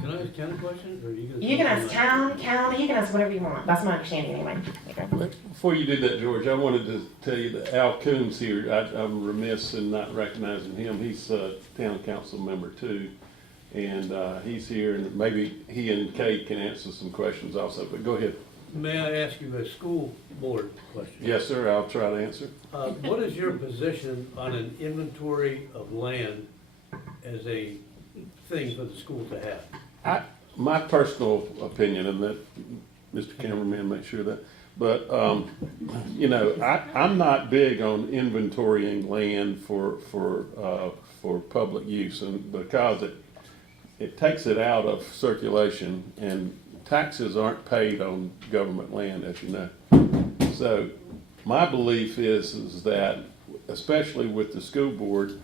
Can I ask Ken a question, or you You can ask town, county, you can ask whatever you want. That's my understanding anyway. Before you do that, George, I wanted to tell you that Al Coombs here, I'm remiss in not recognizing him. He's a town council member too. And he's here, and maybe he and Kate can answer some questions also, but go ahead. May I ask you a school board question? Yes, sir, I'll try to answer. What is your position on an inventory of land as a thing for the school to have? My personal opinion, and that Mr. Cameraman make sure that, but, you know, I'm not big on inventorying land for public use, and because it takes it out of circulation, and taxes aren't paid on government land, as you know. So my belief is that, especially with the school board,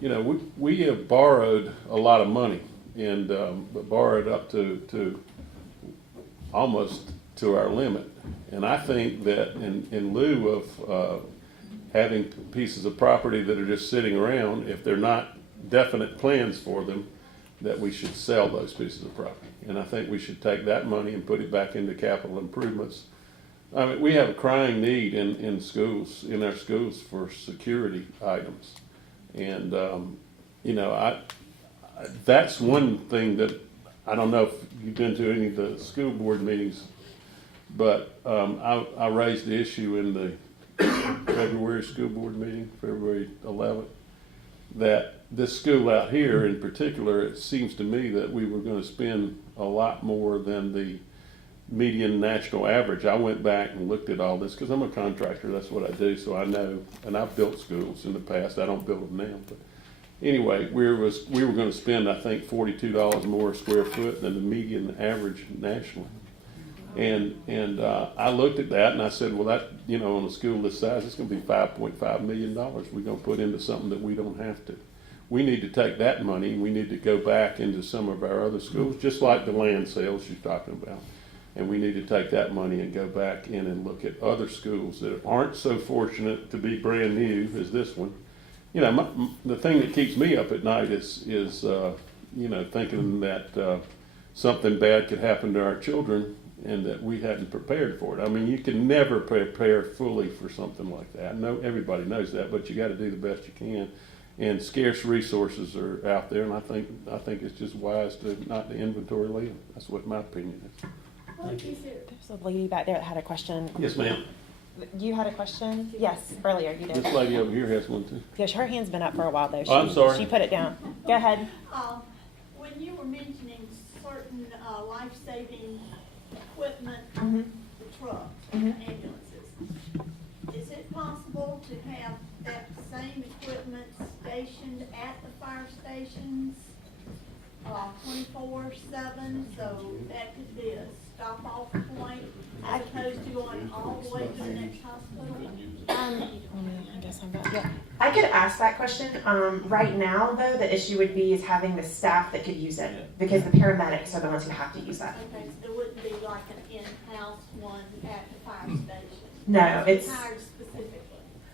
you know, we have borrowed a lot of money, and borrowed up to almost to our limit. And I think that in lieu of having pieces of property that are just sitting around, if they're not definite plans for them, that we should sell those pieces of property. And I think we should take that money and put it back into capital improvements. I mean, we have a crying need in schools, in our schools, for security items. And, you know, that's one thing that, I don't know if you've been to any of the school board meetings, but I raised the issue in the February school board meeting, February 11th, that this school out here in particular, it seems to me that we were going to spend a lot more than the median national average. I went back and looked at all this because I'm a contractor, that's what I do, so I know, and I've built schools in the past. I don't build them now, but anyway, we were going to spend, I think, $42 more a square foot than the median average nationally. And I looked at that and I said, well, that, you know, on a school this size, it's going to be $5.5 million we're going to put into something that we don't have to. We need to take that money and we need to go back into some of our other schools, just like the land sales you're talking about. And we need to take that money and go back in and look at other schools that aren't so fortunate to be brand new as this one. You know, the thing that keeps me up at night is you know, thinking that something bad could happen to our children and that we hadn't prepared for it. I mean, you can never prepare fully for something like that. No, everybody knows that, but you got to do the best you can. And scarce resources are out there, and I think it's just wise to not to inventory land. That's what my opinion is. There's a lady back there that had a question. Yes, ma'am. You had a question? Yes, earlier you did. This lady over here has one too. Yes, her hand's been up for a while though. I'm sorry. She put it down. Go ahead. When you were mentioning certain life-saving equipment, Mhm. the trucks, Mhm. the ambulances, is it possible to have that same equipment stationed at the fire stations 24/7, so that could be a stop-off point as opposed to going all the way to the next hospital? I guess I'm not. Yeah. I could ask that question. Right now, though, the issue would be is having the staff that could use it because the paramedics are the ones who have to use that. Okay, so there wouldn't be like an in-house one at the fire station? No, it's hired specifically?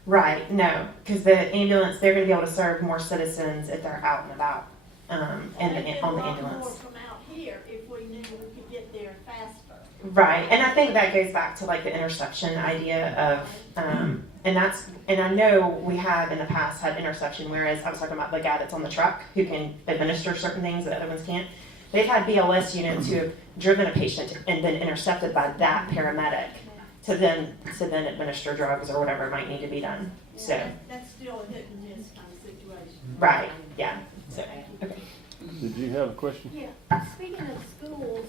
right. No, because the ambulance, they're going to be able to serve more citizens if they're out and about on the ambulance. More from out here if we knew we could get there faster. Right, and I think that goes back to like the interception idea of, and I know we have in the past had interception, whereas I was talking about the guy that's on the truck who can administer certain things that other ones can't. They've had BLS units who have driven a patient and been intercepted by that paramedic to then administer drugs or whatever might need to be done. So, That's still a hit and miss kind of situation. right, yeah. So, okay. Did you have a question? Yeah, speaking of schools,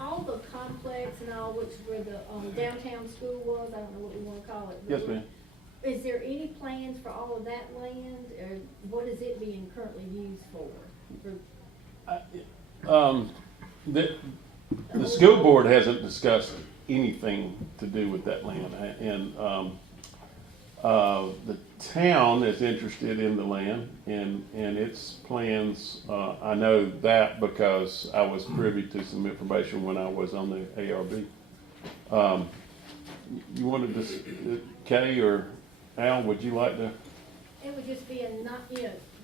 all the complex and all, which where the downtown school was, I don't know what we want to call it. Yes, ma'am. Is there any plans for all of that land, or what is it being currently used for? The school board hasn't discussed anything to do with that land, and the town is interested in the land and its plans. I know that because I was privy to some information when I was on the ARB. You wanted to, Kay or Al, would you like to? It would just be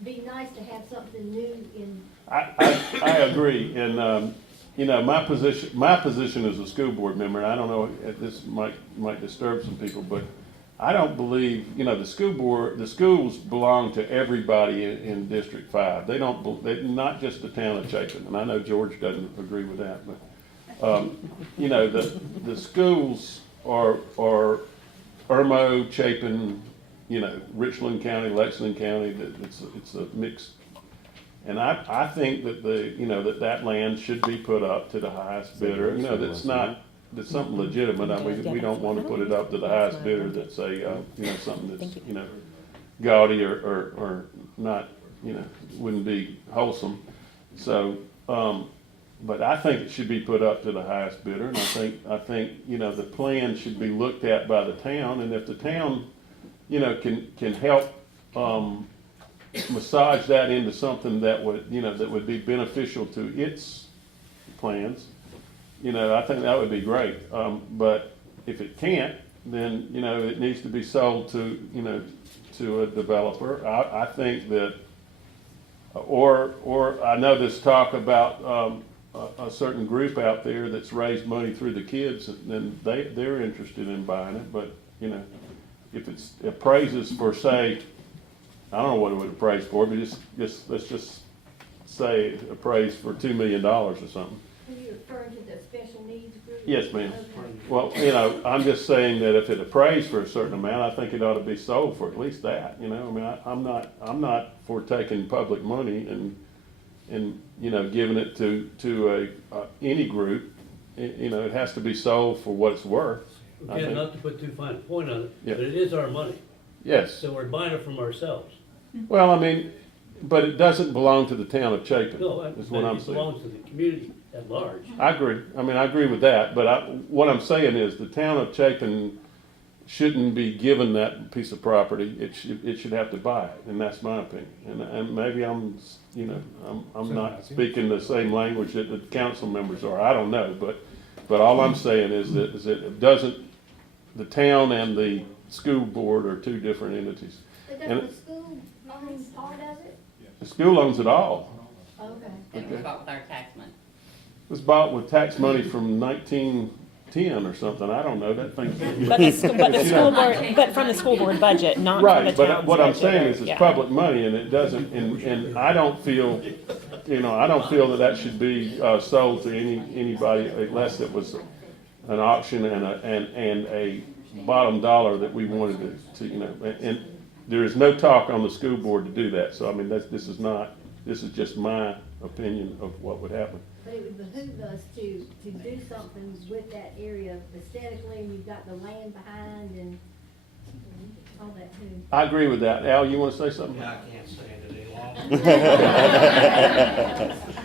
be nice to have something new in I agree, and, you know, my position as a school board member, and I don't know, this might disturb some people, but I don't believe, you know, the schools belong to everybody in District 5. They don't, they're not just the town of Chapin, and I know George doesn't agree with that, but, you know, the schools are Irmo, Chapin, you know, Richland County, Lexington County, it's a mixed. And I think that that land should be put up to the highest bidder, you know, that's something legitimate. I mean, we don't want to put it up to the highest bidder that's something that's, you know, gaudy or not, you know, wouldn't be wholesome. So, but I think it should be put up to the highest bidder, and I think, you know, the plan should be looked at by the town, and if the town, you know, can help, massage that into something that would be beneficial to its plans, you know, I think that would be great. But if it can't, then, you know, it needs to be sold to a developer. I think that, or I know this talk about, a certain group out there that's raised money through the kids, and they're interested in buying it, but, you know, if it's appraises for, say, I don't know what it would appraise for, but let's just say appraised for $2 million or something. Are you referring to the special needs group? Yes, ma'am. Okay. Well, you know, I'm just saying that if it appraised for a certain amount, I think it ought to be sold for at least that, you know? I mean, I'm not for taking public money and you know, giving it to any group. You know, it has to be sold for what it's worth. I Again, think. not to put too fine a point on it, Yeah. but it is our money, Yes. so we're buying it from ourselves. Well, I mean, but it doesn't belong to the town of Chapin, No, is what I'm it saying. belongs to the community at large. I agree. I mean, I agree with that, but what I'm saying is the town of Chapin shouldn't be given that piece of property. It should have to buy it, and that's my opinion. And maybe I'm not speaking the same language that the council members are. I don't know, but all I'm saying is that it doesn't, the town and the school board are two different entities. But And- does the school own part of it? The school owns it all. Okay. It was bought with our tax money. It was bought with tax money from 1910 or something. I don't know that thing. But the school board, but from the school board budget, not from the Right, town's but what I'm budget, saying is it's yeah. public money and it doesn't, and I don't feel, you know, I don't feel that should be sold to anybody unless it was an auction and a bottom dollar that we wanted to, you know, and there is no talk on the school board to do that. So I mean, this is just my opinion of what would happen. But it would behoove us to do something with that area aesthetically, and you've got the land behind and all that too. I agree with that. Al, you want to say something? I can't stand it any longer.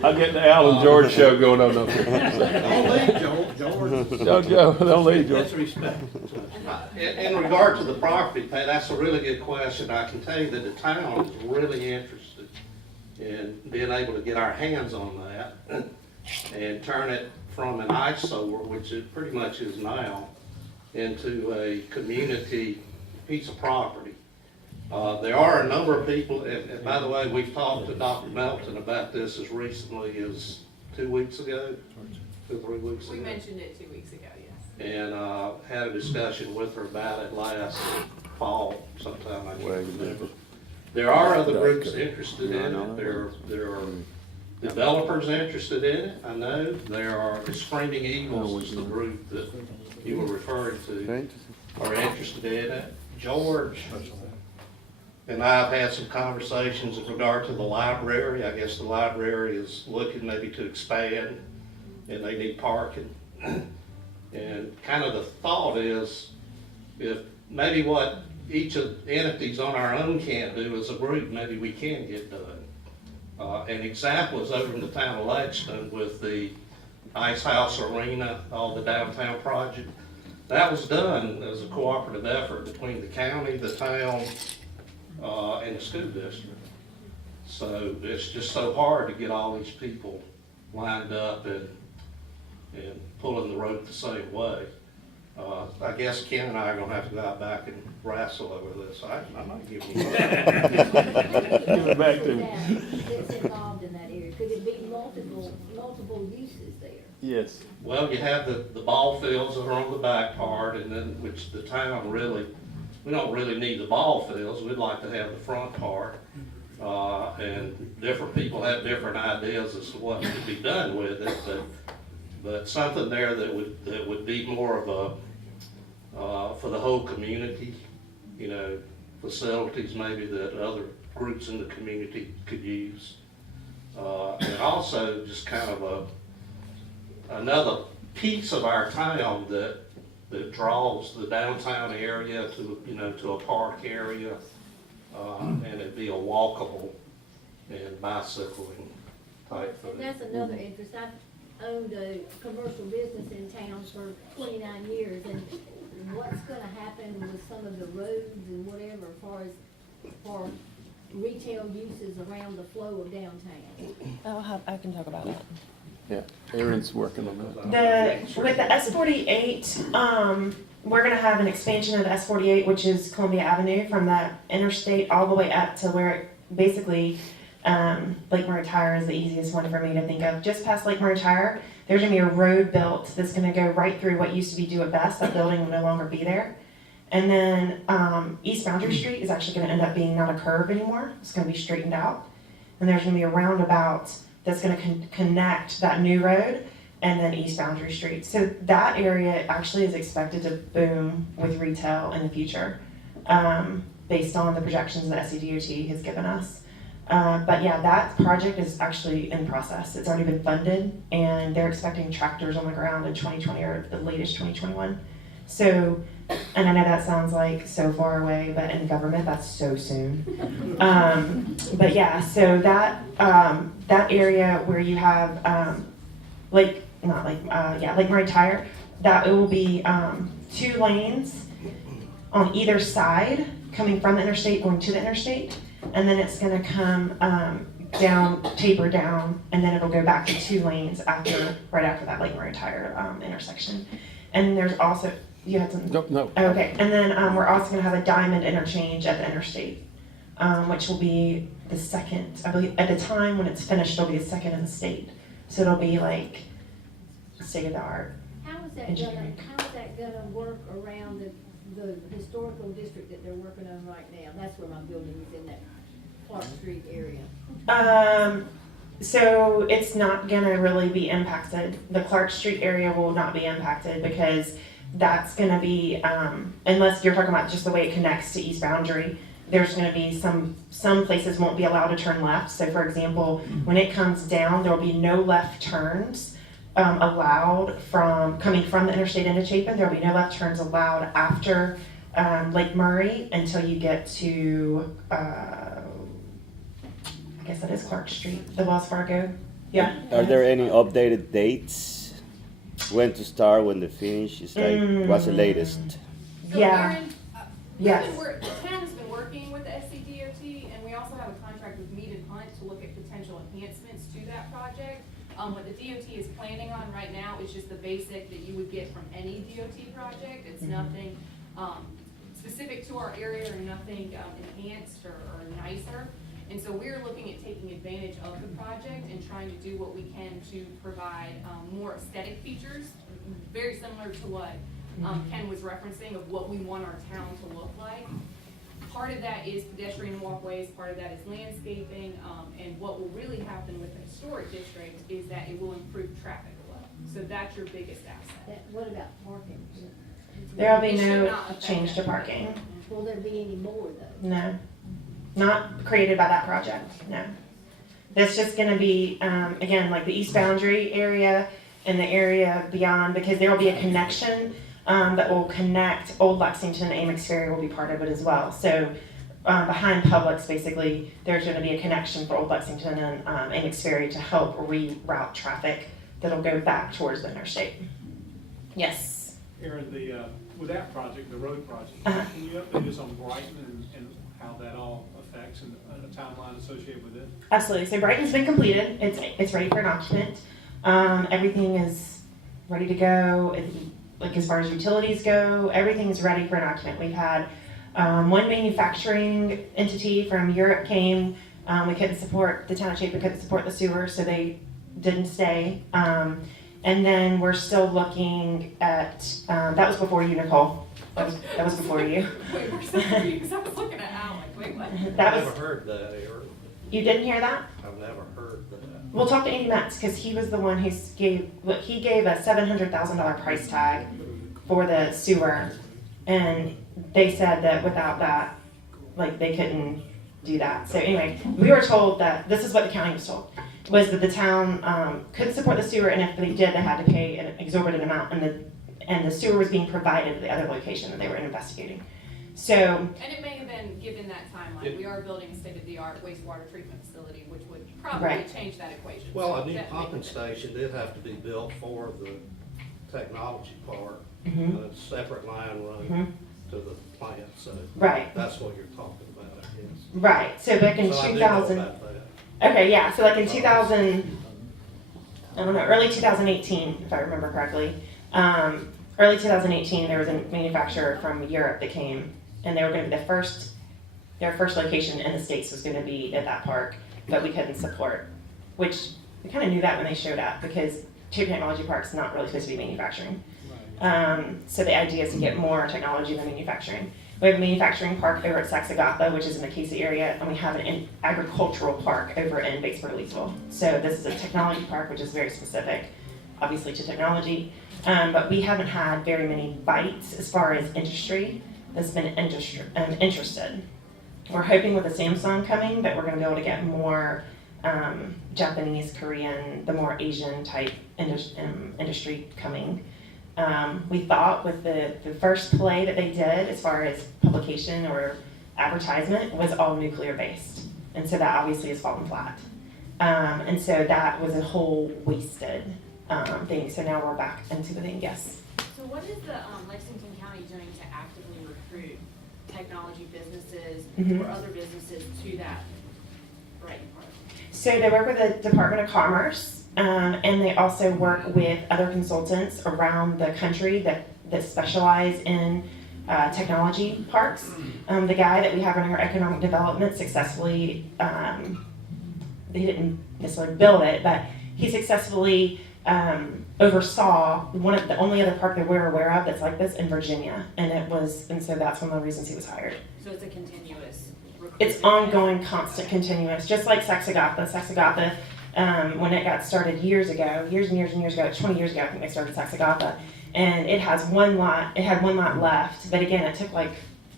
I'll get the Al and George show going on up here. Don't leave, George. Don't leave, George. That's respect. In regard to the property pay, that's a really good question. I can tell you that the town is really interested in being able to get our hands on that and turn it from an eyesore, which it pretty much is now, into a community piece of property. There are a number of people, and by the way, we've talked to Dr. Melton about this as recently as 2 weeks ago, 2 or 3 weeks ago. We mentioned it 2 weeks ago, yes. And had a discussion with her about it last fall sometime, I can't remember. There are other groups interested in it. There are developers interested in it, I know. There are, the Screaming Eagles is the group that you were referring to, are interested in it. George and I have had some conversations in regard to the library. I guess the library is looking maybe to expand and they need parking. And kind of the thought is, if maybe what each of the entities on our own can't do as a group, maybe we can get done. An example is over in the town of Lexington with the Ice House Arena, all the downtown project. That was done as a cooperative effort between the county, the town, and the school district. So it's just so hard to get all these people lined up and pulling the rope the same way. I guess Ken and I are gonna have to go out back and wrestle over this. I might give you. Give it back to me. That's involved in that area. Could it multiple uses there. Yes. Well, you have the ball fields that are on the back part, and then, which the town really, we don't really need the ball fields, we'd like to have the front part. And different people have different ideas as to what could be done with it, but something there that would be more of a, for the whole community, you know, facilities maybe that other groups in the community could use. And also just kind of another piece of our town that draws the downtown area to, you know, to a park area. And it'd be a walkable and bicycling type And thing. that's another interest. I've owned a commercial business in town for 29 years, and what's gonna happen with some of the roads and whatever as far as, for retail uses around the flow of downtown? I can talk about it. Yeah, Aaron's working on that. With the S48, we're gonna have an expansion of the S48, which is Columbia Avenue, from the interstate all the way up to where it basically, Lake Murray Tire is the easiest one for me to think of. Just past Lake Murray Tire, there's gonna be a road built that's gonna go right through what used to be Do It Best. That building will no longer be there. And then East Boundary Street is actually gonna end up being not a curve anymore. It's gonna be straightened out. And there's gonna be a roundabout that's gonna connect that new road and then East Boundary Street. So that area actually is expected to boom with retail in the future, based on the projections that SCDOT has given us. But yeah, that project is actually in process. It's already been funded, and they're expecting tractors on the ground in 2020 or the latest 2021. So, and I know that sounds like so far away, but in government, that's so soon. But yeah, so that area where you have Lake Murray Tire, that it will be 2 lanes on either side coming from the interstate going to the interstate, and then it's going to come taper down, and then it'll go back to 2 lanes right after that Lake Murray Tire intersection. And there's also, you had some. No. Okay, and then we're also going to have a diamond interchange at the interstate, which will be the second, I believe, at the time when it's finished, it'll be the second in the state. So it'll be like state of the art. How is that gonna work around the historical district that they're working on right now? That's where my building is, in that Clark Street area. So it's not gonna really be impacted. The Clark Street area will not be impacted because that's gonna be, unless you're talking about just the way it connects to East Boundary, there's gonna be some places won't be allowed to turn left. So for example, when it comes down, there will be no left turns allowed coming from the interstate into Chapin. There will be no left turns allowed after Lake Murray until you get to, I guess that is Clark Street, the Wells Fargo. Yeah. Are there any updated dates? When to start, when to finish? It's like, what's the latest? So Yeah. Aaron, Yes. the town has been working with the SCDOT, and we also have a contract with Mead and Hunt to look at potential enhancements to that project. What the DOT is planning on right now is just the basic that you would get from any DOT project. It's nothing specific to our area, or nothing enhanced or nicer. And so we're looking at taking advantage of the project and trying to do what we can to provide more aesthetic features, very similar to what Ken was referencing of what we want our town to look like. Part of that is pedestrian walkways, part of that is landscaping, and what will really happen with the historic district is that it will improve traffic flow. So that's your biggest asset. What about parking? There will be It should no not affect change to that. parking. Will there be any more though? No. Not created by that project, no. That's just gonna be, again, like the East Boundary area and the area beyond, because there will be a connection that will connect Old Lexington, Amex Ferry will be part of it as well. So behind Publix, basically, there's gonna be a connection for Old Lexington and Amex Ferry to help reroute traffic that'll go back towards the interstate. Yes. Aaron, with that project, the road project, can you update us on Brighton and how that all affects and a timeline associated with it? Absolutely. So Brighton's been completed. It's ready for an occupant. Everything is ready to go. Like as far as utilities go, everything's ready for an occupant. We've had one manufacturing entity from Europe came. We couldn't support, the town of Chapin couldn't support the sewer, so they didn't stay. And then we're still looking at, that was before you, Nicole. That was before you. Wait, we're so confused, I was looking at Al, like, wait, what? That I've was, never heard that, Eric. you didn't hear that? I've never heard that. We'll talk to Andy Metz, because he was the one who gave a $700,000 price tag for the sewer. And they said that without that, like, they couldn't do that. So anyway, we were told that, this is what the county was told, was that the town couldn't support the sewer, and if they did, they had to pay an exorbitant amount, and the sewer was being provided at the other location that they were investigating. So, And it may have been, given that timeline, we are building a state-of-the-art wastewater treatment facility, which would probably Right. change that equation. Well, So a new that may pumping have been- station did have to be built for the technology part, mhm, a separate line mhm. run to the plant, so Right, that's what you're talking about, I guess. right. So back in So I do know 2000, about that. okay, yeah, so like in 2000, I don't know, early 2018, if I remember correctly. Early 2018, there was a manufacturer from Europe that came, and they were going to be their first location in the States was going to be at that park, but we couldn't support, which we kind of knew that when they showed up, because Chapin Technology Park's not really supposed to be manufacturing. So the idea is to get more technology than manufacturing. We have a manufacturing park over at Saxagatha, which is in the Casey area, and we have an agricultural park over in Batesburg, Leesville. So this is a technology park, which is very specific, obviously, to technology. But we haven't had very many bites as far as industry that's been interested. We're hoping with the Samsung coming that we're going to be able to get more Japanese, Korean, the more Asian type industry coming. We thought with the first play that they did as far as publication or advertisement was all nuclear based. And so that obviously has fallen flat. And so that was a whole wasted thing. So now we're back into the thing, yes. So what is the Lexington County doing to actively recruit technology businesses Mhm. or other businesses to that right part? So they work with the Department of Commerce, and they also work with other consultants around the country that specialize in technology parks. The guy that we have running our economic development successfully, he didn't necessarily build it, but he successfully oversaw one of the only other park that we're aware of that's like this in Virginia, and so that's one of the reasons he was hired. So it's a continuous recruitment? It's ongoing, constant, continuous, just like Saxagatha. Saxagatha, when it got started years and years ago, 20 years ago, I think they started Saxagatha, and it had one lot left, but again, it took like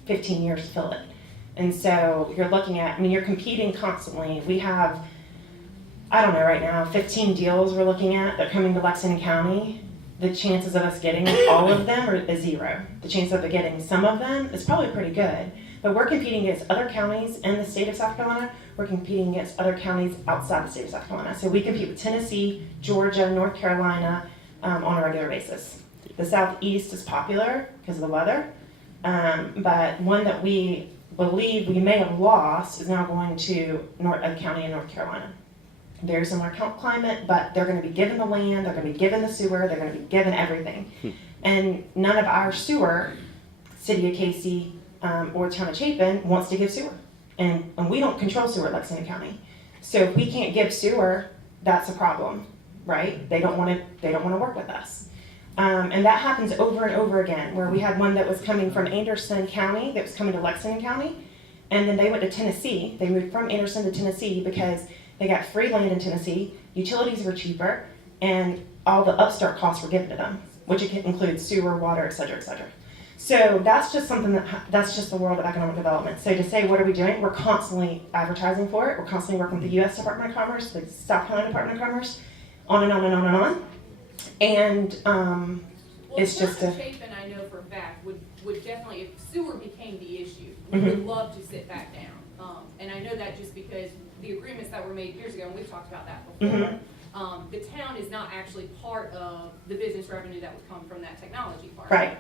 15 years to fill it. And so you're looking at, you're competing constantly. We have, I don't know right now, 15 deals we're looking at that are coming to Lexington County. The chances of us getting all of them is zero. The chance of getting some of them is probably pretty good. But we're competing against other counties in the state of South Carolina. We're competing against other counties outside the state of South Carolina. So we compete with Tennessee, Georgia, North Carolina on a regular basis. The Southeast is popular because of the weather. But one that we believe we may have lost is now going to a county in North Carolina. Very similar climate, but they're going to be given the land, they're going to be given the sewer, they're going to be given everything. And none of our sewer, City of Casey or Town of Chapin, wants to give sewer. And we don't control sewer at Lexington County. So if we can't give sewer, that's a problem, right? They don't want to work with us. And that happens over and over again, where we had one that was coming from Anderson County that was coming to Lexington County, and then they went to Tennessee. They moved from Anderson to Tennessee because they got free land in Tennessee, utilities were cheaper, and all the upstart costs were given to them, which includes sewer, water, et cetera, et cetera. So that's just something that's just the world of economic development. So to say, what are we doing? We're constantly advertising for it. We're constantly working with the U.S. Department of Commerce, the South Carolina Department of Commerce, on and on and on and on. And Well, it's just Town of Chapin, I know for a fact, would definitely, if sewer became the issue, we would love to sit back down. And I know that just because the agreements that were made years ago, and we've talked about that before, the town is not actually part of the business revenue that would come from that technology park. Right.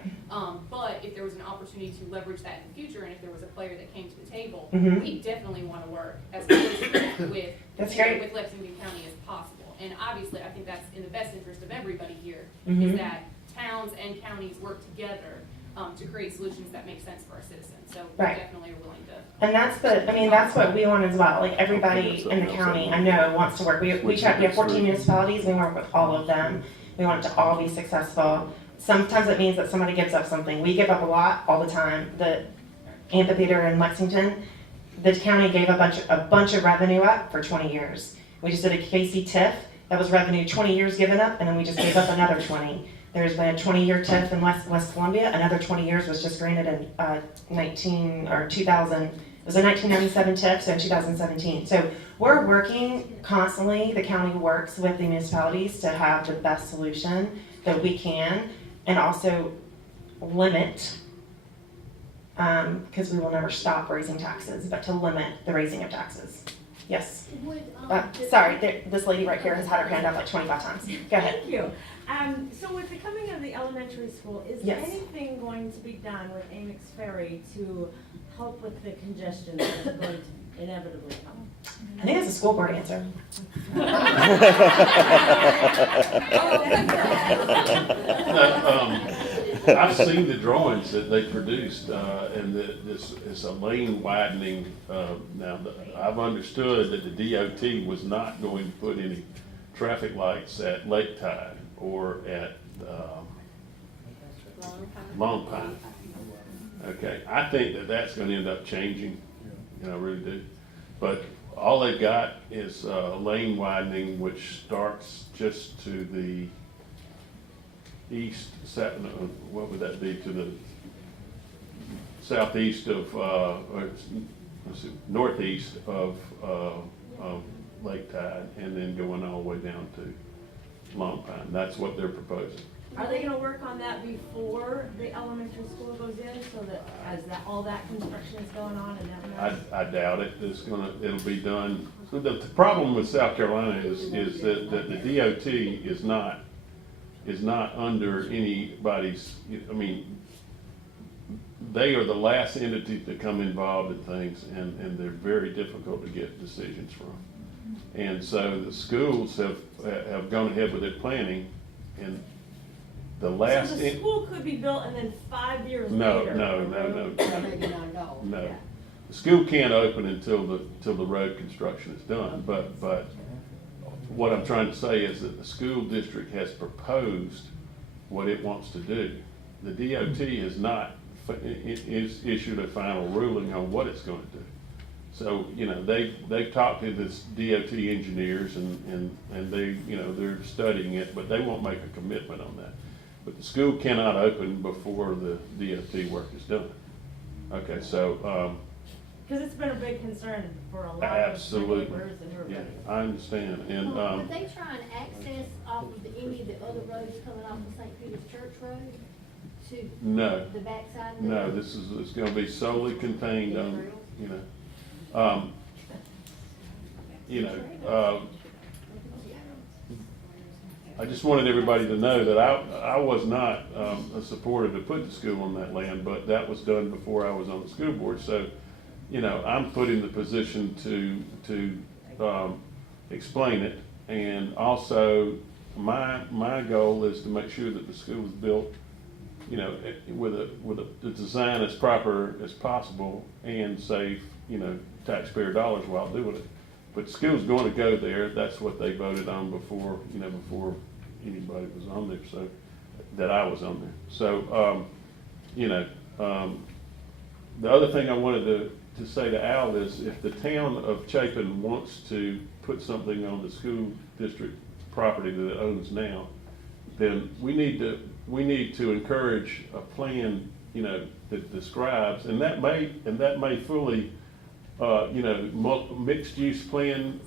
But if there was an opportunity to leverage that in the future, and if there was a player that came to the table, Mhm. we definitely want to work as closely with, That's you know, great. with Lexington County as possible. And obviously, I think that's in the best interest of everybody here, Mhm. is that towns and counties work together to create solutions that make sense for our citizens. So we Right. definitely are willing to. And that's what we want as well. Like everybody in the county, I know, wants to work. We have 14 municipalities, we work with all of them. We want it to all be successful. Sometimes it means that somebody gives up something. We give up a lot all the time. The amphitheater in Lexington, the county gave a bunch of revenue up for 20 years. We just did a Casey TIF, that was revenue 20 years given up, and then we just gave up another 20. There's been a 20-year TIF in West Columbia, another 20 years was just granted in 2000. It was a 1997 TIF, so in 2017. So we're working constantly, the county works with the municipalities to have the best solution that we can, and also limit, because we will never stop raising taxes, but to limit the raising of taxes. Yes. Would, Sorry, this lady right here has had her hand up like 25 times. Go ahead. Thank you. So with the coming of the elementary school, is Yes. anything going to be done with Amix Ferry to help with the congestion that is going to inevitably come? I think that's a school board answer. I've seen the drawings that they produced, and this is a lane widening. Now, I've understood that the DOT was not going to put any traffic lights at Lake Tide or at Long Pine. Okay, I think that that's gonna end up changing, I really do. But all they've got is lane widening, which starts just to the east, what would that be, to the southeast of, or let's see, northeast of Lake Tide, and then going all the way down to Long Pine. That's what they're proposing. Are they gonna work on that before the elementary school goes in, so that as all that construction is going on and that? I doubt it. It'll be done. The problem with South Carolina is that the DOT is not under anybody's, I mean, they are the last entity to come involved in things, and they're very difficult to get decisions from. And so the schools have gone ahead with their planning, and the last. So the school could be built and then 5 years No, later? no. maybe not at all. No. Yeah. The school can't open until the road construction is done, but what I'm trying to say is that the school district has proposed what it wants to do. The DOT has not issued a final ruling on what it's going to do. So, they've talked to this DOT engineers and they, they're studying it, but they won't make a commitment on that. But the school cannot open before the DOT work is done. Okay, so, Because it's been a big concern for a lot absolutely. of neighbors and everybody. Yeah, I understand, and, Are they trying to access off of any of the other roads coming off of St. Peter's Church Road to no, the backside of it? no, it's gonna be solely contained on, I just wanted everybody to know that I was not, a supporter to put the school on that land, but that was done before I was on the school board, so, I'm put in the position to explain it, and also, my goal is to make sure that the school is built, with the design as proper as possible and save, taxpayer dollars while doing it. But the school's going to go there, that's what they voted on before, before anybody was on there, so, that I was on there. So, the other thing I wanted to say to Al is, if the town of Chapin wants to put something on the school district property that it owns now, then we need to encourage a plan, that describes, and that may fully, mixed use plan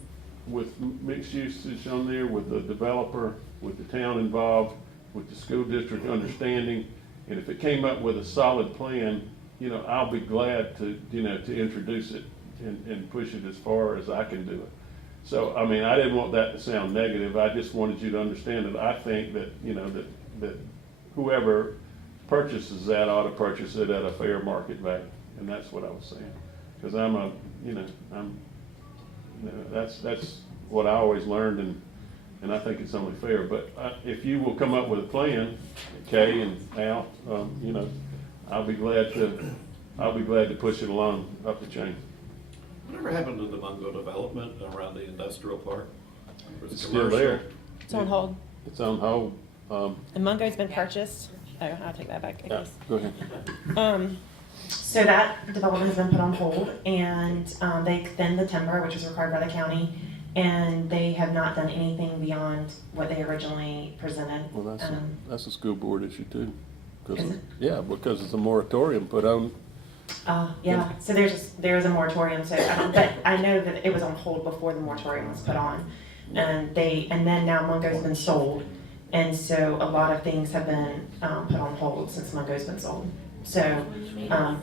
with mixed usage on there, with the developer, with the town involved, with the school district understanding, and if it came up with a solid plan, I'll be glad to introduce it and push it as far as I can do it. So, I mean, I didn't want that to sound negative. I just wanted you to understand that I think that, that whoever purchases that ought to purchase it at a fair market value. And that's what I was saying. Because that's what I always learned, and I think it's only fair. But if you will come up with a plan, Kay and Al, I'll be glad to push it along up the chain. Whatever happened to the Mungo development around the industrial park? Was it It's still there. It's on hold. It's on hold. The Mungo's been purchased. Oh, I'll take that back, I Yeah, guess. go ahead. So that development has been put on hold, and they thinned the timber, which was required by the county, and they have not done anything beyond what they originally presented. Well, Um, that's a school board issue too. 'Cause Is it? yeah, because it's a moratorium put on. Yeah, so there's a moratorium, so but I know that it was on hold before the moratorium was put on. And then now Mungo's been sold, and so a lot of things have been put on hold since Mungo's been sold. So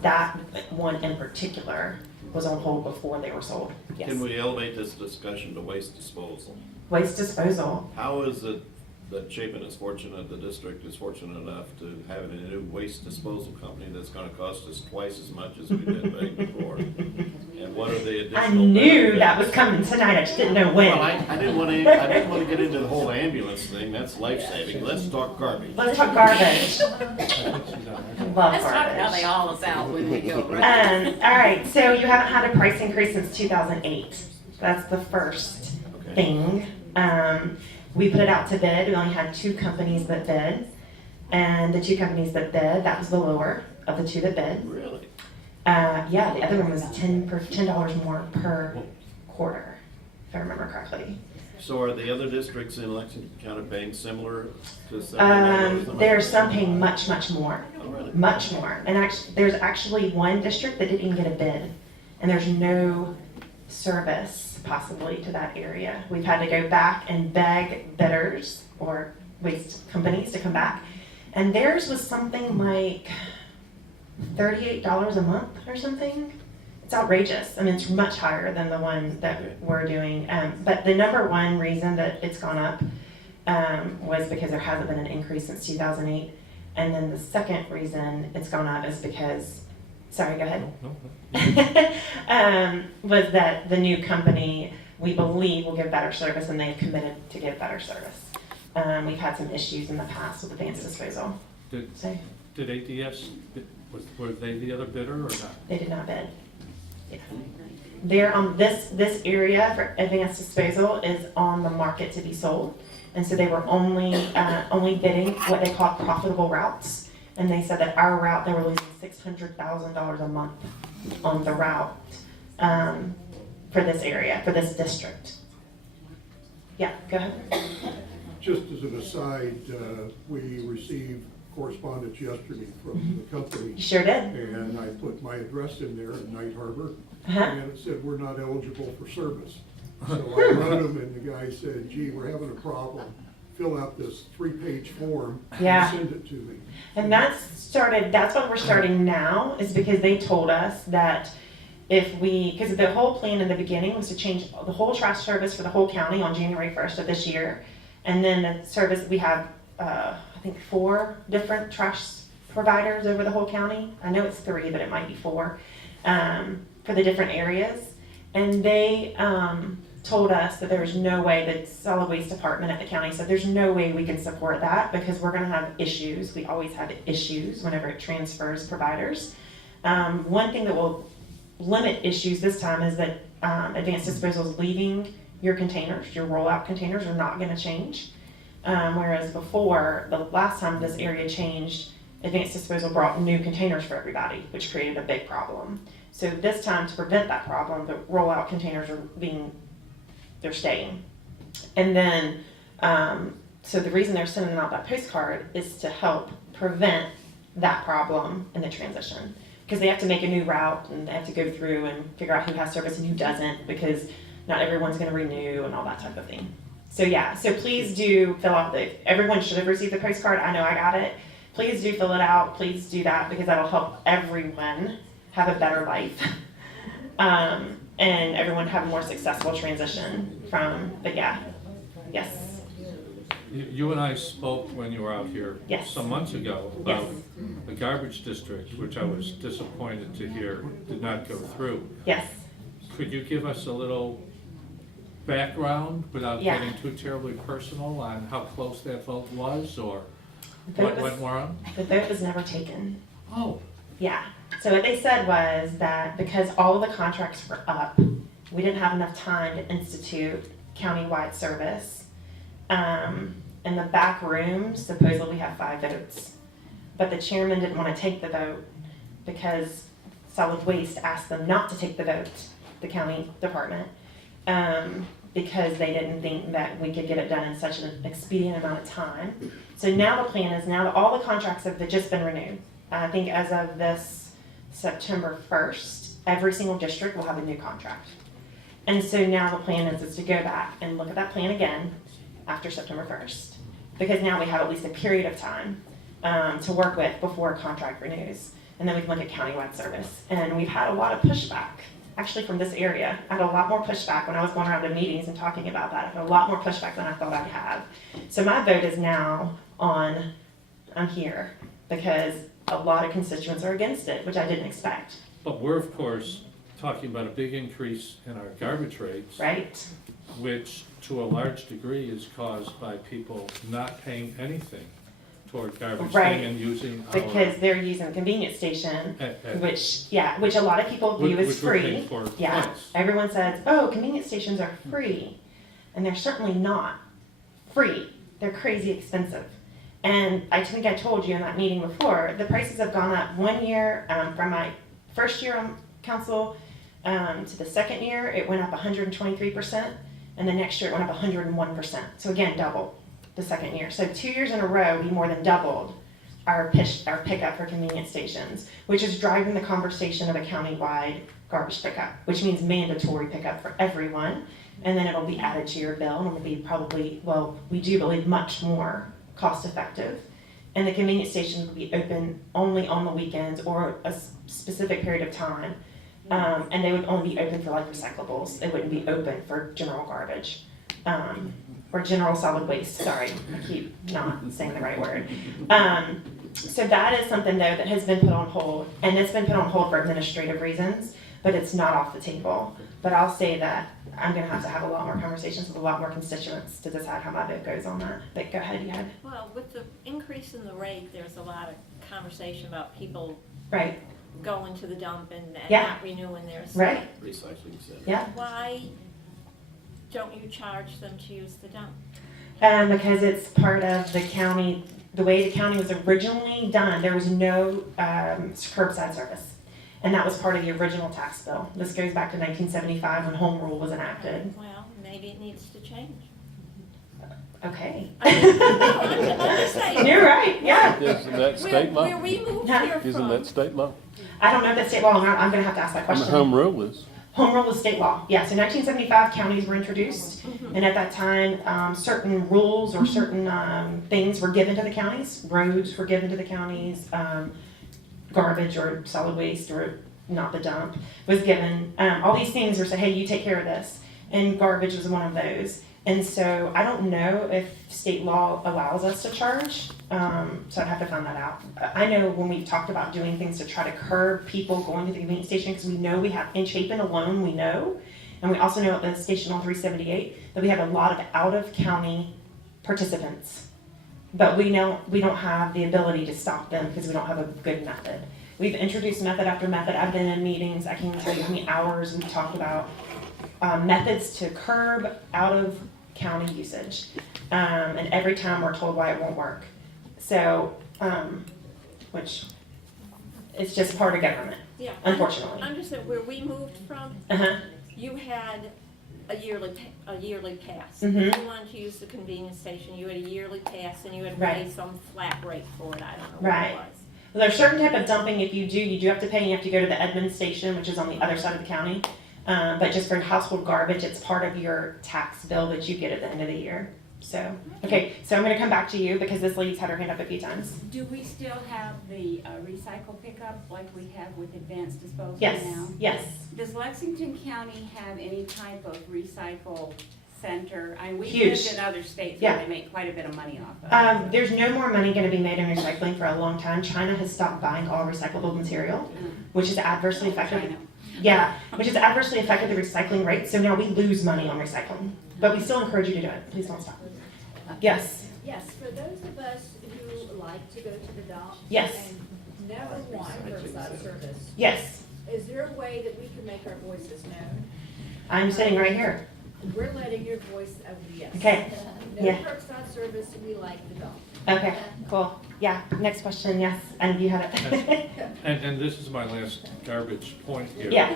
that one in particular was on hold before they were sold, yes. Can we elevate this discussion to waste disposal? Waste disposal, How is it that Chapin is fortunate, the district is fortunate enough to have a new waste disposal company that's gonna cost us twice as much as we did back before? And what are the additional? I knew that benefits? was coming tonight, I just didn't know when. Well, I didn't wanna get into the whole ambulance thing, that's life-saving, let's talk garbage. Let's talk garbage. I love Let's talk how garbage. they all about when we go, right? All right, so you haven't had a price increase since 2008. That's the first Okay. thing. We put it out to bid. We only had 2 companies that bid. And the 2 companies that bid, that was the lower of the 2 that bid. Really? Yeah, the other one was $10 more per quarter, if I remember correctly. So are the other districts in Lexington County paying similar to $79? There's some paying much, much more. Oh, really? Much more. And there's actually one district that didn't even get a bid. And there's no service possibly to that area. We've had to go back and beg bidders or waste companies to come back. And theirs was something like $38 a month or something. It's outrageous. I mean, it's much higher than the one that we're doing. But the number one reason that it's gone up was because there hasn't been an increase since 2008. And then the second reason it's gone up is because, sorry, go ahead. Was that the new company, we believe, will give better service, and they've committed to give better service. We've had some issues in the past with advanced disposal. So Did ADS, were they the other bidder or not? they did not bid. Yeah. They're on this area for advanced disposal is on the market to be sold. And so they were only bidding what they call profitable routes. And they said that our route, they were losing $600,000 a month on the route for this area, for this district. Yeah, go ahead. Just as an aside, we received correspondence yesterday from the company. You sure did. And I put my address in there in Night Harbor, Uh-huh. and it said, we're not eligible for service. So I wrote him, and the guy said, gee, we're having a problem. Fill out this 3-page form Yeah. and send it to me. And that's what we're starting now, is because they told us that because the whole plan in the beginning was to change the whole trash service for the whole county on January 1st of this year. And then the service, we have, I think 4 different trash providers over the whole county. I know it's 3, but it might be 4, for the different areas. And they told us that there's no way, the solid waste department at the county said there's no way we can support that because we're gonna have issues. We always have issues whenever it transfers providers. One thing that will limit issues this time is that advanced disposal is leaving your containers. Your rollout containers are not gonna change. Whereas before, the last time this area changed, advanced disposal brought new containers for everybody, which created a big problem. So this time, to prevent that problem, the rollout containers they're staying. And then, so the reason they're sending out that postcard is to help prevent that problem in the transition. Because they have to make a new route and they have to go through and figure out who has service and who doesn't, because not everyone's gonna renew and all that type of thing. So yeah, so please do fill out everyone should have received the postcard. I know I got it. Please do fill it out. Please do that because that'll help everyone have a better life. And everyone have a more successful transition but yeah, yes. You and I spoke when you were out here Yes. some months ago about the garbage district, which I was disappointed to hear did not go through. Yes. Could you give us a little background without Yeah. getting too terribly personal on how close that vote was or The vote what went wrong? The vote was never taken. Oh, Yeah, so what they said was that because all of the contracts were up, we didn't have enough time to institute countywide service. In the back room, supposedly we have 5 votes, but the chairman didn't want to take the vote because solid waste asked them not to take the vote, the county department, because they didn't think that we could get it done in such an expedient amount of time. So now the plan is, now that all the contracts have just been renewed, I think as of this September 1st, every single district will have a new contract. And so now the plan is to go back and look at that plan again after September 1st. Because now we have at least a period of time to work with before a contract renews. And then we can look at countywide service. And we've had a lot of pushback, actually from this area. I had a lot more pushback when I was going around to meetings and talking about that. I had a lot more pushback than I thought I'd have. So my vote is now on, I'm here, because a lot of constituents are against it, which I didn't expect. But we're, of course, talking about a big increase in our garbage rates. Right? Which, to a large degree, is caused by people not paying anything toward garbage Right. thing and using our. Because they're using the convenience station, at- which a lot of people view as which we're free. paying for Yeah, twice. everyone says, oh, convenience stations are free. And they're certainly not free. They're crazy expensive. And I think I told you in that meeting before, the prices have gone up 1 year, from my first year on council to the second year, it went up 123%. And the next year it went up 101%. So again, double the second year. So 2 years in a row, we more than doubled our pickup for convenience stations, which is driving the conversation of a countywide garbage pickup, which means mandatory pickup for everyone. And then it'll be added to your bill and it'll be probably, well, we do believe much more cost effective. And the convenience stations will be open only on the weekends or a specific period of time. And they would only be open for like recyclables. They wouldn't be open for general garbage. Or general solid waste, sorry, I keep not saying the right word. So that is something though that has been put on hold, and it's been put on hold for administrative reasons, but it's not off the table. But I'll say that I'm gonna have to have a lot more conversations with a lot more constituents to decide how my vote goes on that. But go ahead, you had. Well, with the increase in the rate, there's a lot of conversation about people Right, going to the dump and Yeah. not renewing their stuff. right, Recycling center. yeah. Why don't you charge them to use the dump? Because it's part of the county, the way the county was originally done, there was no curbside service. And that was part of the original tax bill. This goes back to 1975 when home rule was enacted. Well, maybe it needs to change. Okay. I'm just saying. You're right, yeah. Isn't that state law? Where we moved Huh? here Isn't from, that state law? I don't know the state law, I'm gonna have to ask that And the question. home rule is. Home rule is state law, yeah, so 1975 counties were introduced, and at that time, certain rules or certain things were given to the counties. Roads were given to the counties, garbage or solid waste or not the dump was given. All these things were said, hey, you take care of this, and garbage was one of those. And so I don't know if state law allows us to charge, so I'd have to find that out. I know when we've talked about doing things to try to curb people going to the convenience station, because we know we have, in Chapin alone, we know, and we also know at the station on 378, that we have a lot of out-of-county participants. But we don't have the ability to stop them because we don't have a good method. We've introduced method after method. I've been in meetings, I can't tell you how many hours we've talked about methods to curb out-of-county usage. And every time we're told why it won't work. So, which it's just part of government, yeah. unfortunately. I'm just saying, where we moved from, Uh-huh. you had a yearly pass. Mhm. If you wanted to use the convenience station, you had a yearly pass and you had to pay Right. some flat rate for it, I don't know what Right. it was. Well, there's certain type of dumping, if you do have to pay, and you have to go to the Edmond station, which is on the other side of the county. But just for household garbage, it's part of your tax bill that you get at the end of the year. So, okay, so I'm gonna come back to you because this lady's had her hand up a few times. Do we still have the recycle pickup like we have with advanced disposal Yes, now? yes. Does Lexington County have any type of recycle center? I mean, we've Huge. lived in other states Yeah. where they make quite a bit of money off of it. There's no more money gonna be made in recycling for a long time. China has stopped buying all recyclable material, which has adversely affected. China. Yeah, which has adversely affected the recycling rate, so now we lose money on recycling. But we still encourage you to do it. Please don't stop. Yes. Yes, for those of us who like to go to the dock. Yes. And never want curbside service, Yes, is there a way that we can make our voices known? I'm sitting right here. We're letting your voice, yes. Okay. No Yeah. curbside service, we like the dock. Okay, cool. Yeah, next question, yes, and you had it. And this is my last garbage point here. Yeah.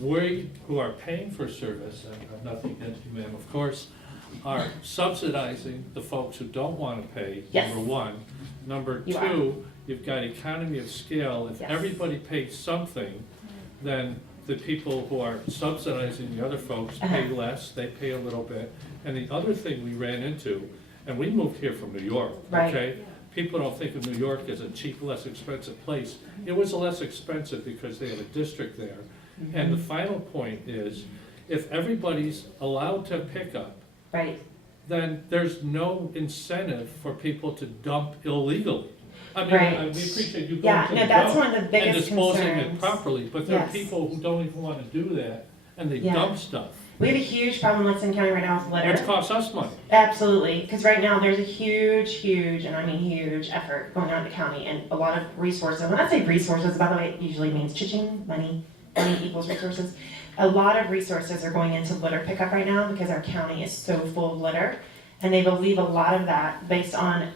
We who are paying for service, and I have nothing against you, ma'am, of course, are subsidizing the folks who don't want to pay, Yes. number one. Number You are. two, you've got economy of scale. If Yes. everybody pays something, then the people who are subsidizing the other folks pay Uh-huh. less, they pay a little bit. And the other thing we ran into, and we moved here from New York, Right. okay? People don't think of New York as a cheap, less expensive place. It was less expensive because they have a district there. And the final point is, if everybody's allowed to pick up, Right, then there's no incentive for people to dump illegally. I mean, Right. we appreciate you Yeah, going to no, the that's dump one of the and biggest disposing it concerns. properly, but there are Yes. people who don't even want to do that, and they Yeah. dump stuff, we have a huge problem in Lexington County right now with which litter. costs us money. Absolutely, because right now there's a huge, and I mean huge effort going on in the county and a lot of resources. When I say resources, by the way, it usually means cha-ching, money equals resources. A lot of resources are going into litter pickup right now because our county is so full of litter. And they believe a lot of that based on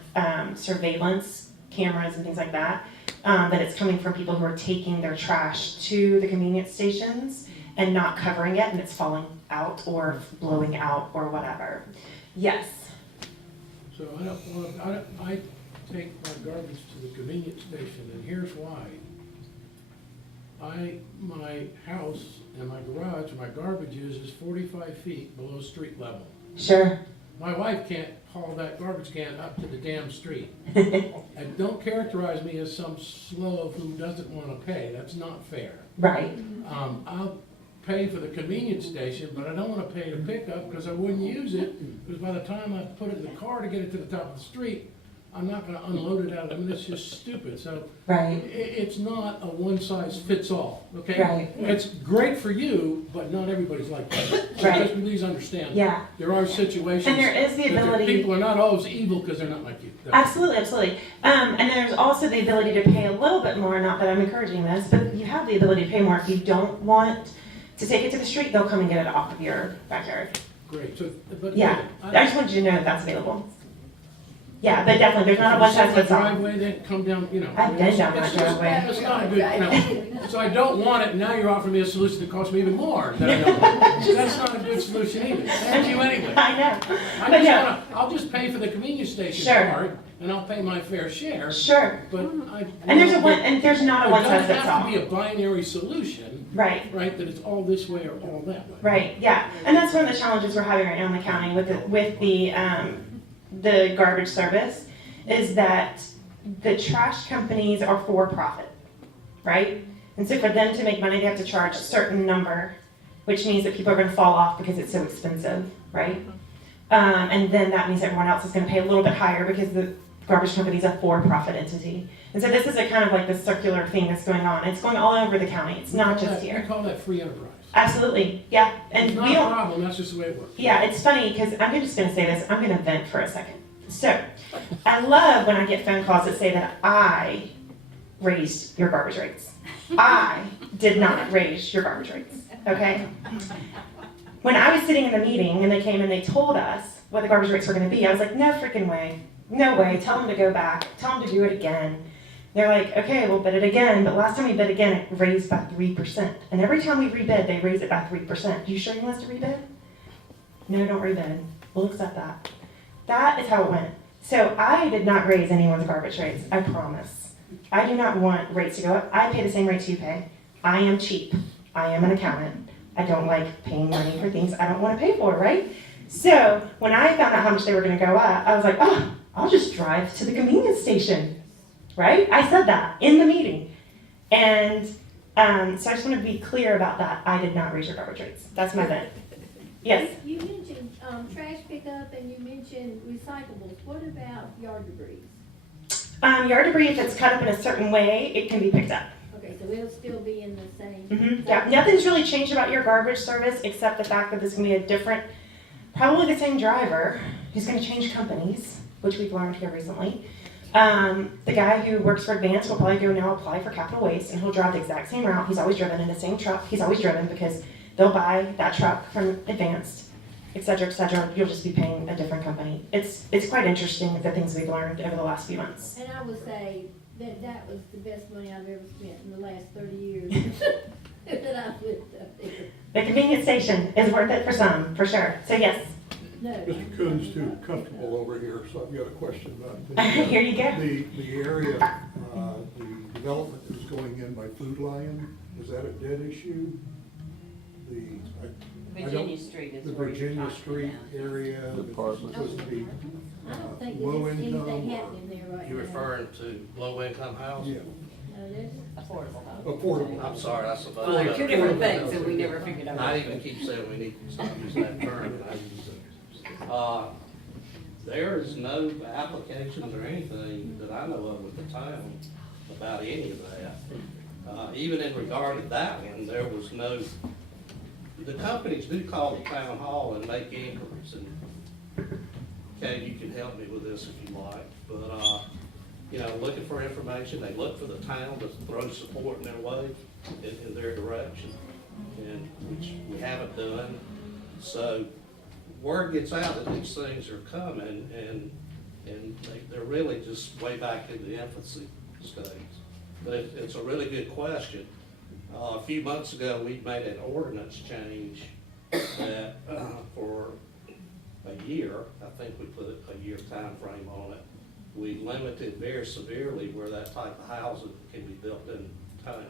surveillance cameras and things like that, that it's coming from people who are taking their trash to the convenience stations and not covering it, and it's falling out or blowing out or whatever. Yes. So I take my garbage to the convenience station, and here's why. My house and my garage, my garbage is 45 feet below street level. Sure. My wife can't haul that garbage can up to the damn street. And don't characterize me as some slob who doesn't want to pay, that's not fair. Right. I'll pay for the convenience station, but I don't want to pay to pick up because I wouldn't use it, because by the time I put it in the car to get it to the top of the street, I'm not gonna unload it out, I mean, it's just stupid, so. Right. It's not a one-size-fits-all, okay? Right. It's great for you, but not everybody's like that. So Right. just please understand. Yeah. There are situations. And there is the that ability- People are not always evil because they're not like you. Absolutely, absolutely. And there's also the ability to pay a little bit more, not that I'm encouraging this, but you have the ability to pay more. If you don't want to take it to the street, they'll come and get it off of your backyard. Great, so, but. Yeah, I just wanted you to know that that's available. Yeah, but definitely, there's not a one size fits all. Driveway, then come down, you know. I've been down that it's just- driveway. It's not a good, you know, so I don't want it, and now you're offering me a solution that costs me even more than I don't want. That's not a good solution either. Thank you anyway. I know. I But just no, wanna, I'll just pay for the convenience station Sure. part, and I'll pay my fair share. sure. But I. And there's a one, and there's not a one size It fits doesn't have all. to be a binary solution, Right. right, that it's all this way or all that way. Right, yeah, and that's one of the challenges we're having right now in the county with the garbage service, is that the trash companies are for profit, right? And so for them to make money, they have to charge a certain number, which means that people are gonna fall off because it's so expensive, right? And then that means everyone else is gonna pay a little bit higher because the garbage company is a for-profit entity. And so this is a kind of like the circular thing that's going on. It's going all over the county, it's not just We here. call that free enterprise. Absolutely, yeah, and It's we not a don't. problem, that's just the way it works. Yeah, it's funny because I'm just going to say this. I'm going to vent for a second. So, I love when I get phone calls that say that I raised your garbage rates. I did not raise your garbage rates, okay? When I was sitting in the meeting and they came and they told us what the garbage rates were going to be, I was like, no freaking way. No way. Tell them to go back. Tell them to do it again. They're like, okay, we'll bid it again. But last time we bid again, it raised by 3%. And every time we rebid, they raise it by 3%. You sure you want us to rebid? No, don't rebid. We'll accept that. That is how it went. So I did not raise anyone's garbage rates. I promise. I do not want rates to go up. I pay the same rates you pay. I am cheap. I am an accountant. I don't like paying money for things I don't want to pay for, right? So when I found out how much they were going to go up, I was like, oh, I'll just drive to the convenience station, right? I said that in the meeting. And so I just want to be clear about that. I did not raise your garbage rates. That's my vent. Yes? You mentioned trash pickup and you mentioned recyclables. What about yard debris? Yard debris, if it's cut up in a certain way, it can be picked up. Okay, so it'll still be in the same. Mm-hmm. Yeah, nothing's really changed about your garbage service except the fact that this can be a different, probably the same driver who's gonna change companies, which we've learned here recently. The guy who works for Advance will probably go now apply for Capital Waste, and he'll drive the exact same route. He's always driven in the same truck. He's always driven because they'll buy that truck from Advance, et cetera, et cetera. You'll just be paying a different company. It's quite interesting the things we've learned over the last few months. And I would say that was the best money I've ever spent in the last 30 years that I've lived up there. The convenience station is worth it for some, for sure. So yes. No. Mr. Coon's too comfortable over here, so I've got a question about the. Here you go. The area, the development that's going in by Food Lion, is that a dead issue? Virginia Street is The where you're Virginia talking Street about. area that's supposed to be I don't think low there's anything income. happening there right now. You referring to low-income housing? Yeah, No, there's Affordable. affordable. I'm sorry, that's about. Well, they're two different things that we never figured out. I even keep saying we need to stop using that term, and I use it. There is no applications or anything that I know of with the town about any of that. Even in regard to that one, there was no, the companies do call the town hall and make inquiries, and okay, you can help me with this if you like, but, you know, looking for information, they look for the town to throw support in their way, in their direction, and which we haven't done. So word gets out that these things are coming, and they're really just way back in the infancy stage. But it's a really good question. A few months ago, we made an ordinance change that, for a year, I think we put a year time frame on it. We limited very severely where that type of housing can be built in town.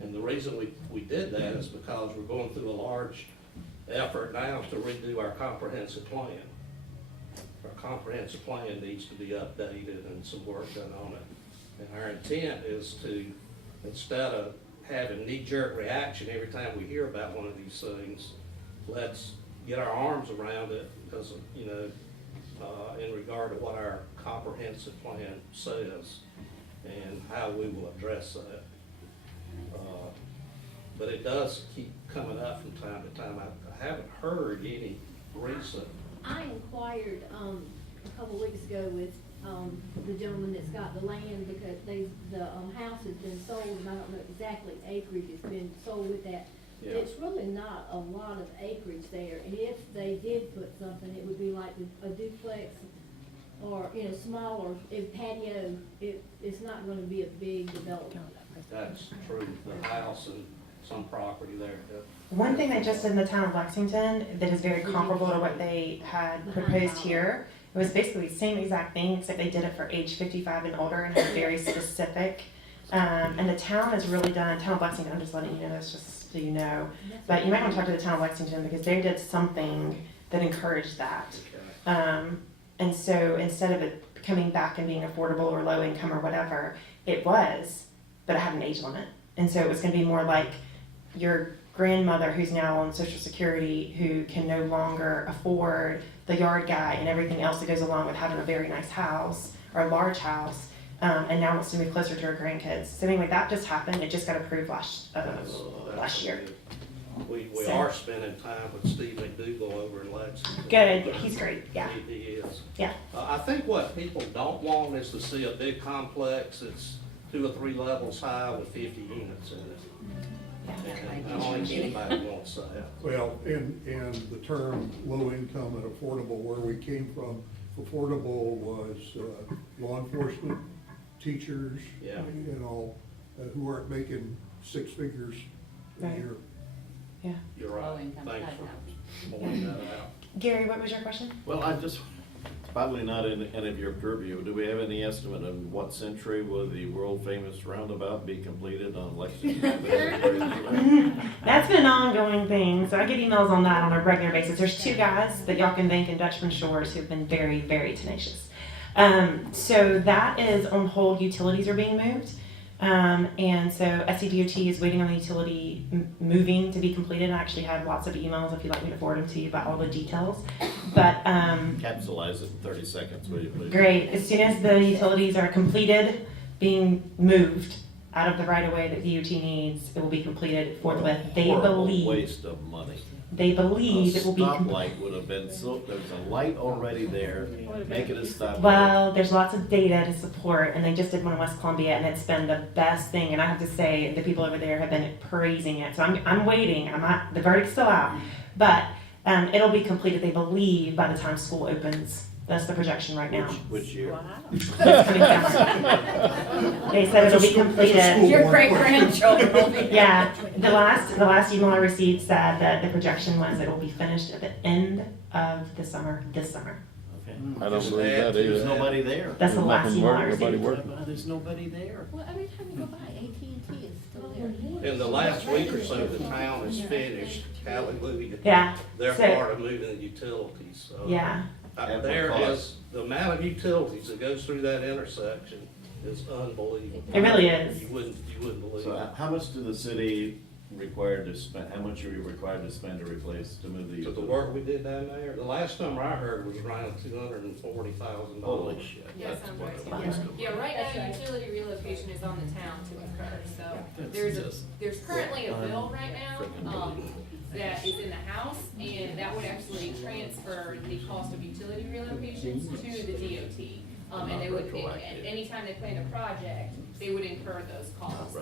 And the reason we did that is because we're going through a large effort now to redo our comprehensive plan. Our comprehensive plan needs to be updated and some work done on it. And our intent is to, instead of having knee-jerk reaction every time we hear about one of these things, let's get our arms around it, because, you know, in regard to what our comprehensive plan says and how we will address that. But it does keep coming up from time to time. I haven't heard any recent. I inquired, a couple weeks ago with, the gentleman that's got the land, because the house has been sold, and I don't know exactly acreage has been sold with that. Yeah. It's really not a lot of acreage there, and if they did put something, it would be like a duplex or, you know, smaller, patio. It's not gonna be a big development. That's true, the house and some property there. One thing they just did in the town of Lexington that is very comparable to what they had proposed here, it was basically the same exact thing, except they did it for age 55 and older and had very specific. And the town has really done, town of Lexington, I'm just letting you know this just so you know, but you might want to talk to the town of Lexington because they did something that encouraged that. And so instead of it coming back and being affordable or low income or whatever, it was, but it had an age limit. And so it was going to be more like your grandmother who's now on Social Security, who can no longer afford the yard guy and everything else that goes along with having a very nice house or a large house, and now wants to move closer to her grandkids. So anyway, that just happened. It just got approved last year. We So. are spending time with Steve McDougal over in Lexington. Good, he's great, yeah. He is. Yeah. I think what people don't want is to see a big complex that's 2 or 3 levels high with 50 units in it. And I don't think anybody wants that. Well, and the term low income and affordable, where we came from, affordable was law enforcement, teachers, Yeah. you know, who aren't making 6 figures a Right. year. Yeah. You're right. Low-income Thanks type for pointing that out. Gary, what was your question? Well, it's probably not in any of your purview. Do we have any estimate on what century will the world-famous roundabout be completed on Lexington? That's been an ongoing thing, so I get emails on that on a regular basis. There's 2 guys that y'all can thank in Dutchman Shores who've been very, very tenacious. So that is on hold. Utilities are being moved. And so SCDOT is waiting on the utility moving to be completed. I actually have lots of emails if you'd like me to forward them to you about all the details. But Capsulize it in 30 seconds, will you please? great. As soon as the utilities are completed, being moved out of the right of way that DOT needs, it will be completed forthwith. They Horrible believe. waste of money. They believe it will be. Stoplight would have been, so, there's a light already there, make it a stoplight. Well, there's lots of data to support, and they just did one in West Columbia, and it's been the best thing. And I have to say, the people over there have been praising it. So I'm waiting. I'm not. The verdict's still out, but it'll be completed. They believe by the time school opens. That's the projection right now. Which year? This coming summer. They said it'll be completed. Your great-grandchildren will be. Yeah, the last email I received said that the projection was it will be finished at the end of the summer, this summer. Okay. I don't believe that There's either. nobody there. That's the last email I Nobody received. working. There's nobody there. Well, every time you go by, AT&T is still there. In the last week or so, the town has finished, hallelujah. Yeah. Their So- part of moving the utilities, so. Yeah. There is, the amount of utilities that goes through that intersection is unbelievable. It really is. You wouldn't believe So it. how much do the city required to spend, how much are you required to spend to replace, to move the? So the work we did down there, the last number I heard was around $240,000. Holy shit. Yeah, That's sounds what right. it was. Yeah, right now, utility relocation is on the town to incur, so there's currently a bill right now, that is in the House, and that would actually transfer the cost of utility relocations to the DOT. And they would, anytime they plan a project, they would incur those costs.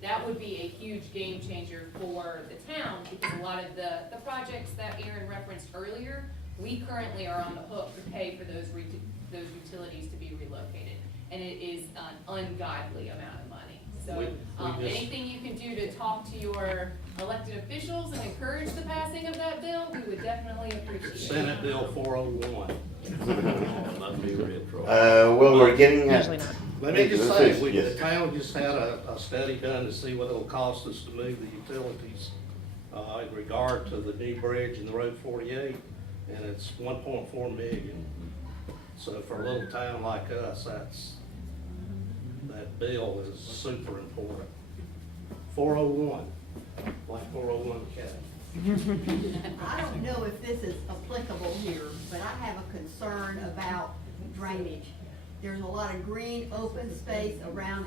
That would be a huge game changer for the town, because a lot of the projects that Aaron referenced earlier, we currently are on the hook to pay for those utilities to be relocated. And it is an ungodly amount of money. So, We just- anything you can do to talk to your elected officials and encourage the passing of that bill, we would definitely appreciate it. Senate Bill 401. Not be retro. Well, we're getting Usually not. Let me just say, the Yes. town just had a study done to see what it'll cost us to move the utilities in regard to the new bridge and the Road 48, and it's 1.4 million. So for a little town like us, that bill is super important. 401, like 401K. I don't know if this is applicable here, but I have a concern about drainage. There's a lot of green open space around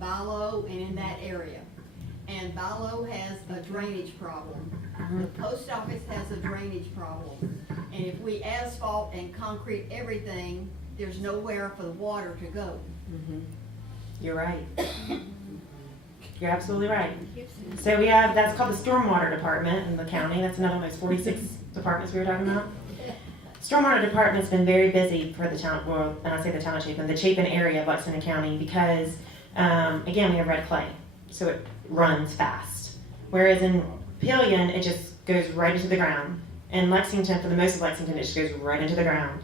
Bilo and in that area. And Bilo has a drainage problem. The post office has a drainage problem. And if we asphalt and concrete everything, there's nowhere for the water to go. You're right. You're absolutely right. So we have, that's called the stormwater department in the county. That's another one of those 46 departments we were talking about. Stormwater department's been very busy for the town, well, and I say the town of Chapin, the Chapin area of Lexington County, because, again, we have red clay, so it runs fast. Whereas in Pillion, it just goes right into the ground. In Lexington, for the most of Lexington, it just goes right into the ground.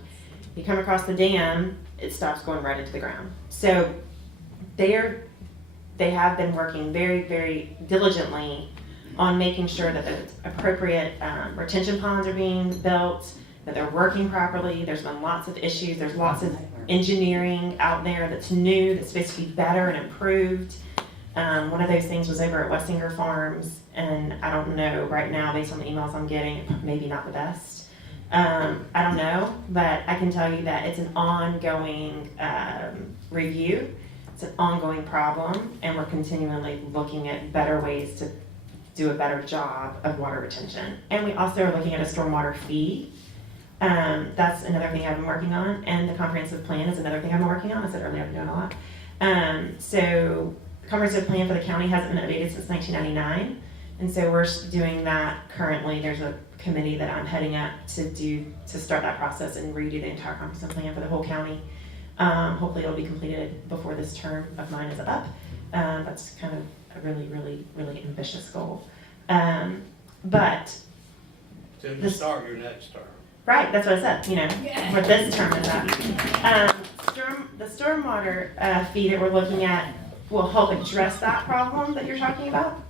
You come across the dam, it stops going right into the ground. So they have been working very, very diligently on making sure that the appropriate retention ponds are being built, that they're working properly. There's been lots of issues. There's lots of engineering out there that's new, that's supposed to be better and improved. One of those things was over at Wessinger Farms, and I don't know right now, based on the emails I'm getting, maybe not the best. I don't know, but I can tell you that it's an ongoing review. It's an ongoing problem, and we're continually looking at better ways to do a better job of water retention. And we also are looking at a stormwater fee. That's another thing I've been working on, and the comprehensive plan is another thing I've been working on. I said earlier I've been doing a lot. So the comprehensive plan for the county hasn't been updated since 1999, and so we're doing that currently. There's a committee that I'm heading up to start that process and redo the entire comprehensive plan for the whole county. Hopefully it'll be completed before this term of mine is up. That's kind of a really, really, really ambitious goal. But So you start your next term. right, that's what I said, where this term is up. The stormwater fee that we're looking at will help address that problem that you're talking about.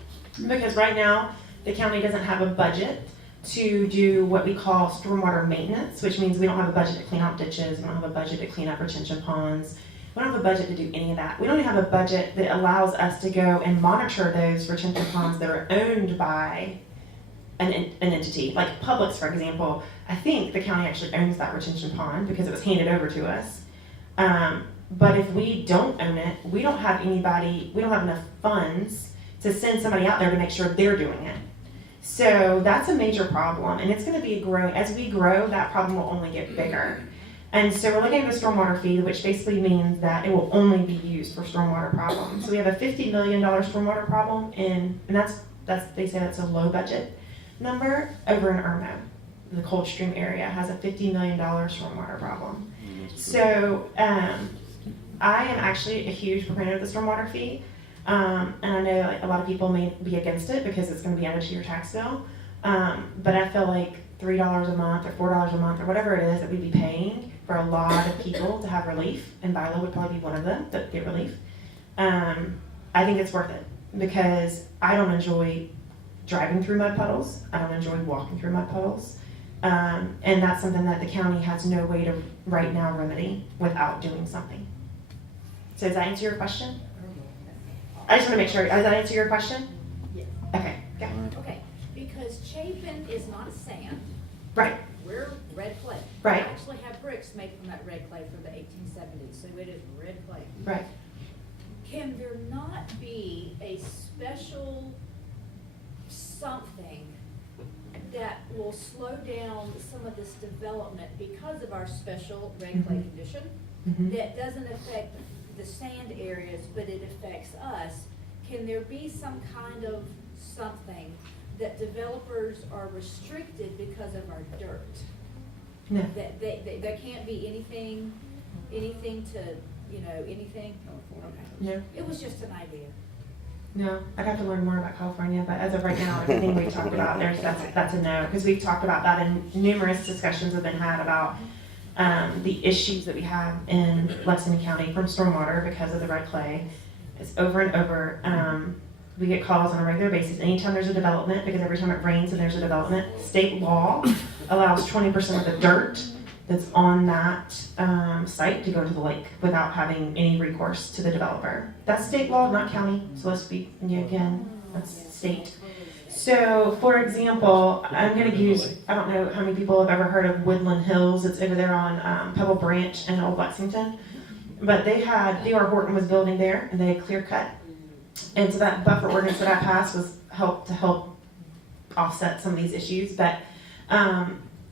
Because right now, the county doesn't have a budget to do what we call stormwater maintenance, which means we don't have a budget to clean out ditches, we don't have a budget to clean up retention ponds, we don't have a budget to do any of that. We don't have a budget that allows us to go and monitor those retention ponds that are owned by an entity, like Publix, for example. I think the county actually owns that retention pond because it was handed over to us. But if we don't own it, we don't have enough funds to send somebody out there to make sure they're doing it. So that's a major problem, and it's gonna be growing, as we grow, that problem will only get bigger. And so we're looking at the stormwater fee, which basically means that it will only be used for stormwater problems. So we have a $50 million stormwater problem and that's, they say that's a low budget number over in Irmo. The Cold Stream area has a $50 million stormwater problem. So, I am actually a huge proponent of the stormwater fee. And I know like, a lot of people may be against it because it's gonna be added to your tax bill. But I feel like $3 a month or $4 a month or whatever it is that we'd be paying for a lot of people to have relief, and Bilo would probably be one of them that get relief. I think it's worth it because I don't enjoy driving through mud puddles. I don't enjoy walking through mud puddles. And that's something that the county has no way to right now remedy without doing something. So does that answer your question? I just want to make sure, does that answer your question? Yes. Okay, yeah. Okay, because Chapin is not sand. Right, We're red clay. Right. We actually have bricks made from that red clay from the 1870s, so it is red clay. right. Can there not be a special something that will slow down some of this development because of our special red clay condition? That doesn't affect the sand areas, but it affects us. Can there be some kind of something that developers are restricted because of our dirt? No. That there can't be anything to, anything? Okay. No. It was just an idea. No, I'd have to learn more about California, but as of right now, everything we've talked about, that's a no, because we've talked about that and numerous discussions have been had about the issues that we have in Lexington County from stormwater because of the red clay. It's over and over. We get calls on a regular basis anytime there's a development, because every time it rains and there's a development, state law allows 20% of the dirt that's on that site to go into the lake without having any recourse to the developer. That's state law, not county, so let's be, again, that's state. So, for example, I'm going to use, I don't know how many people have ever heard of Woodland Hills. It's over there on Pebble Branch in Old Lexington. But D.R. Horton was building there, and they had clear cut. And so that buffer ordinance that I passed was to help offset some of these issues. But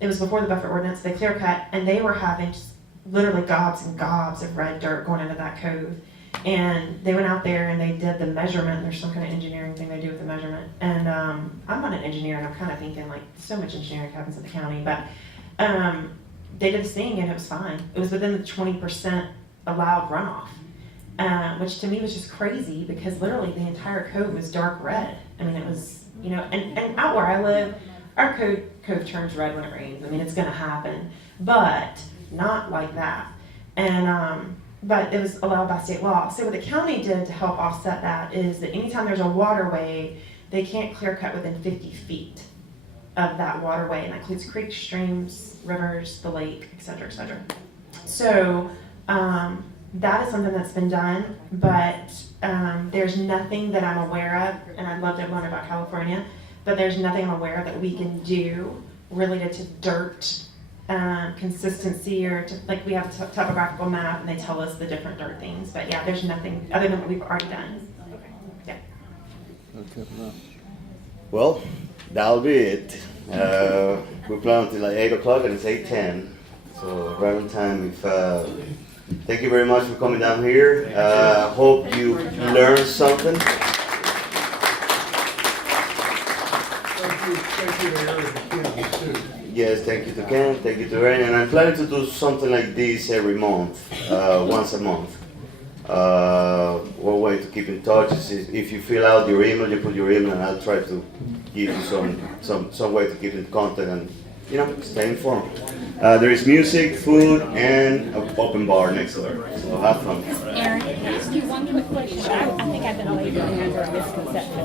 it was before the buffer ordinance. They clear cut, and they were having just literally gobs and gobs of red dirt going into that cove. And they went out there and they did the measurement. There's some kind of engineering thing they do with the measurement. And I'm not an engineer, and I'm kind of thinking like so much engineering happens in the county. But they did this thing, and it was fine. It was within the 20% allowed runoff, which to me was just crazy because literally the entire cove was dark red. I mean, it was, and out where I live, our cove turns red when it rains. I mean, it's going to happen, but not like that. And but it was allowed by state law. So what the county did to help offset that is that anytime there's a waterway, they can't clear cut within 50 feet of that waterway, and that includes creeks, streams, rivers, the lake, et cetera, et cetera. So that is something that's been done, but there's nothing that I'm aware of, and I'd love to learn about California, but there's nothing I'm aware of that we can do related to dirt consistency or to, like we have a topographical map and they tell us the different dirt things, but yeah, there's nothing other than what we've already done. Yeah. Well, that'll be it. We plan until like 8 o'clock and it's 8:10, so right on time. Thank you very much for coming down here. Hope you learned something. Thank you to Eric and Kenzie too. Yes, thank you to Ken, thank you to Rain, and I'm planning to do something like this every month, once a month. One way to keep in touch is if you fill out your email, you put your email, and I'll try to give you some way to keep in contact and stay informed. There is music, food, and an open bar next door, so have fun. Aaron, can I ask you one quick question? I think I've been able to answer a misconception.